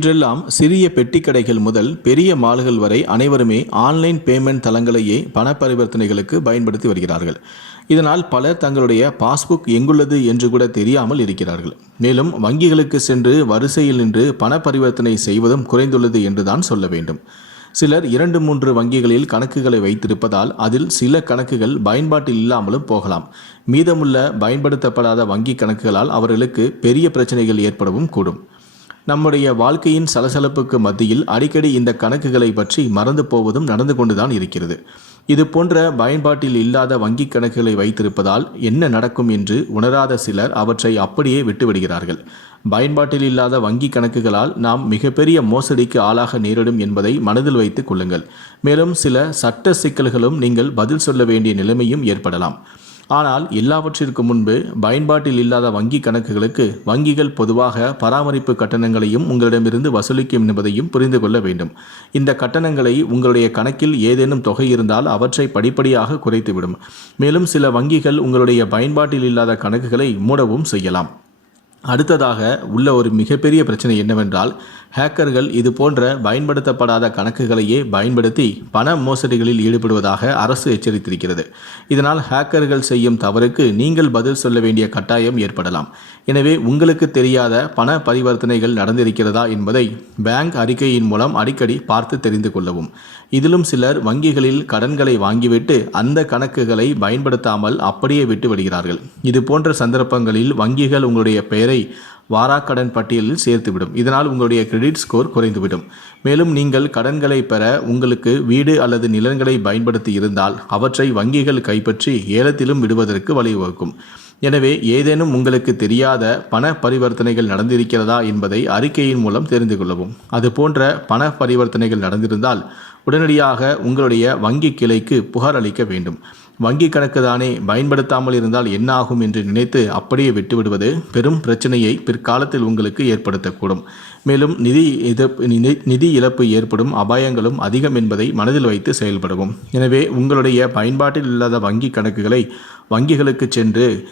இன்றெல்லாம் சிறிய பெட்டி கடைகள் முதல் பெரிய மால்கள் வரை அனைவருமே ஆன்லைன் பேமெண்ட் தளங்களையே பண பரிவர்த்தனைகளுக்கு பயன்படுத்தி வருகிறார்கள். இதனால் பலர் தங்களுடைய பாஸ்புக் எங்குள்ளது என்று கூட தெரியாமல் இருக்கிறார்கள். மேலும் வங்கிகளுக்கு சென்று வரிசையில் நின்று பண பரிவர்த்தனை செய்வதும் குறைந்துள்ளது என்றுதான் சொல்ல வேண்டும். சிலர் இரண்டு மூன்று வங்கிகளில் கணக்குகளை வைத்திருப்பதால் அதில் சில கணக்குகள் பயன்பாட்டில் இல்லாமலும் போகலாம். மீதமுள்ள பயன்படுத்தப்படாத வங்கி கணக்குகளால் அவர்களுக்கு பெரிய பிரச்சனைகள் ஏற்படவும் கூடும். நம்முடைய வாழ்க்கையின் சலசலப்புக்கு மத்தியில் அடிக்கடி இந்த கணக்குகளை பற்றி மறந்து போவதும் நடந்து கொண்டுதான் இருக்கிறது. இது போன்ற பயன்பாட்டில் இல்லாத வங்கிக் கணக்குகளை வைத்திருப்பதால் என்ன நடக்கும் என்று உணராத சிலர் அவற்றை அப்படியே விட்டுவிடுகிறார்கள். பயன்பாட்டில் இல்லாத வங்கி கணக்குகளால் நாம் மிகப்பெரிய மோசடிக்கு ஆளாக நேரிடும் என்பதை மனதில் வைத்துக் கொள்ளுங்கள். மேலும் சில சட்ட சிக்கல்களும் நீங்கள் பதில் சொல்ல வேண்டிய நிலைமையும் ஏற்படலாம். ஆனால் எல்லாவற்றிற்கு முன்பு பயன்பாட்டில் இல்லாத வங்கி கணக்குகளுக்கு வங்கிகள் பொதுவாக பராமரிப்பு கட்டணங்களையும் உங்களிடமிருந்து வசூலிக்கும் என்பதையும் புரிந்து கொள்ள வேண்டும். இந்த கட்டணங்களை உங்களுடைய கணக்கில் ஏதேனும் தொகை இருந்தால் அவற்றை படிப்படியாக குறைத்துவிடும். மேலும் சில வங்கிகள் உங்களுடைய பயன்பாட்டில் இல்லாத கணக்குகளை மூடவும் செய்யலாம். அடுத்ததாக உள்ள ஒரு மிகப்பெரிய பிரச்சனை என்னவென்றால் ஹேக்கர்கள் இது போன்ற பயன்படுத்தப்படாத கணக்குகளையே பயன்படுத்தி பண மோசடிகளில் ஈடுபடுவதாக அரசு எச்சரித்திருக்கிறது. இதனால் ஹேக்கர்கள் செய்யும் தவறுக்கு நீங்கள் பதில் சொல்ல வேண்டிய கட்டாயம் ஏற்படலாம். எனவே உங்களுக்கு தெரியாத பண பரிவர்த்தனைகள் நடந்திருக்கிறதா என்பதை பேங்க் அறிக்கையின் மூலம் அடிக்கடி பார்த்து தெரிந்து கொள்ளவும். இதிலும் சிலர் வங்கிகளில் கடன்களை வாங்கிவிட்டு அந்த கணக்குகளை பயன்படுத்தாமல் அப்படியே விட்டு விடுகிறார்கள். இது போன்ற சந்தர்ப்பங்களில் வங்கிகள் உங்களுடைய பெயரை வாராக்கடன் பட்டியலில் சேர்த்துவிடும். இதனால் உங்களுடைய கிரெடிட் ஸ்கோர் குறைந்துவிடும். மேலும் நீங்கள் கடன்களை பெற உங்களுக்கு வீடு அல்லது நிலங்களை பயன்படுத்தி இருந்தால் அவற்றை வங்கிகள் கைப்பற்றி ஏலத்திலும் விடுவதற்கு வழிவகுக்கும். எனவே ஏதேனும் உங்களுக்கு தெரியாத பண பரிவர்த்தனைகள் நடந்திருக்கிறதா என்பதை அறிக்கையின் மூலம் தெரிந்து கொள்ளவும். அது போன்ற பண பரிவர்த்தனைகள் நடந்திருந்தால் உடனடியாக உங்களுடைய வங்கி கிளைக்கு புகார் அளிக்க வேண்டும். வங்கி கணக்கு தானே பயன்படுத்தாமல் இருந்தால் என்ன ஆகும் என்று நினைத்து அப்படியே விட்டுவிடுவது பெரும் பிரச்சனையை பிற்காலத்தில் உங்களுக்கு ஏற்படுத்தக்கூடும். மேலும் நிதி இழப்பு நிதி- நிதி இழப்பு ஏற்படும் அபாயங்களும் அதிகம் என்பதை மனதில் வைத்து செயல்படுவோம். எனவே உங்களுடைய பயன்பாட்டில் இல்லாத வங்கி கணக்குகளை வங்கிகளுக்கு சென்று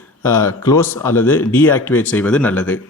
க்ளோஸ் அல்லது டீஆக்டிவேட் செய்வது நல்லது.